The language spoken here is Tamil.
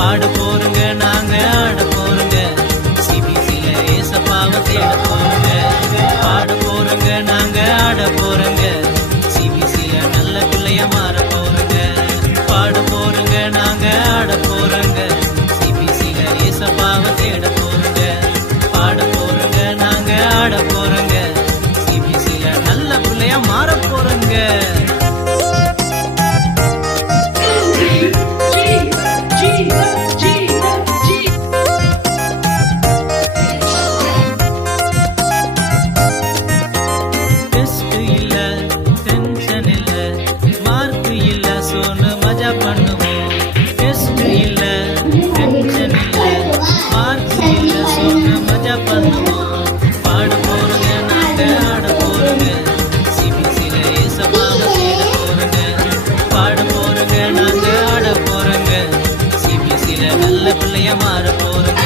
பாட போறோங்க நாங்க ஆட போறோங்க சிபிசில ஏசப்பாவை தேட போறோங்க பாட போறோங்க நாங்க ஆட போறோங்க சிபிசில நல்ல பிள்ளைய மாற போறோங்க பாட போறோங்க நாங்க ஆட போறோங்க சிபிசில ஏசப்பாவை தேட போறோங்க பாட போறோங்க நாங்க ஆட போறோங்க சிபிசில நல்ல பிள்ளைய மாற போறோங்க நல்ல பிள்ளைய மாற போறோம்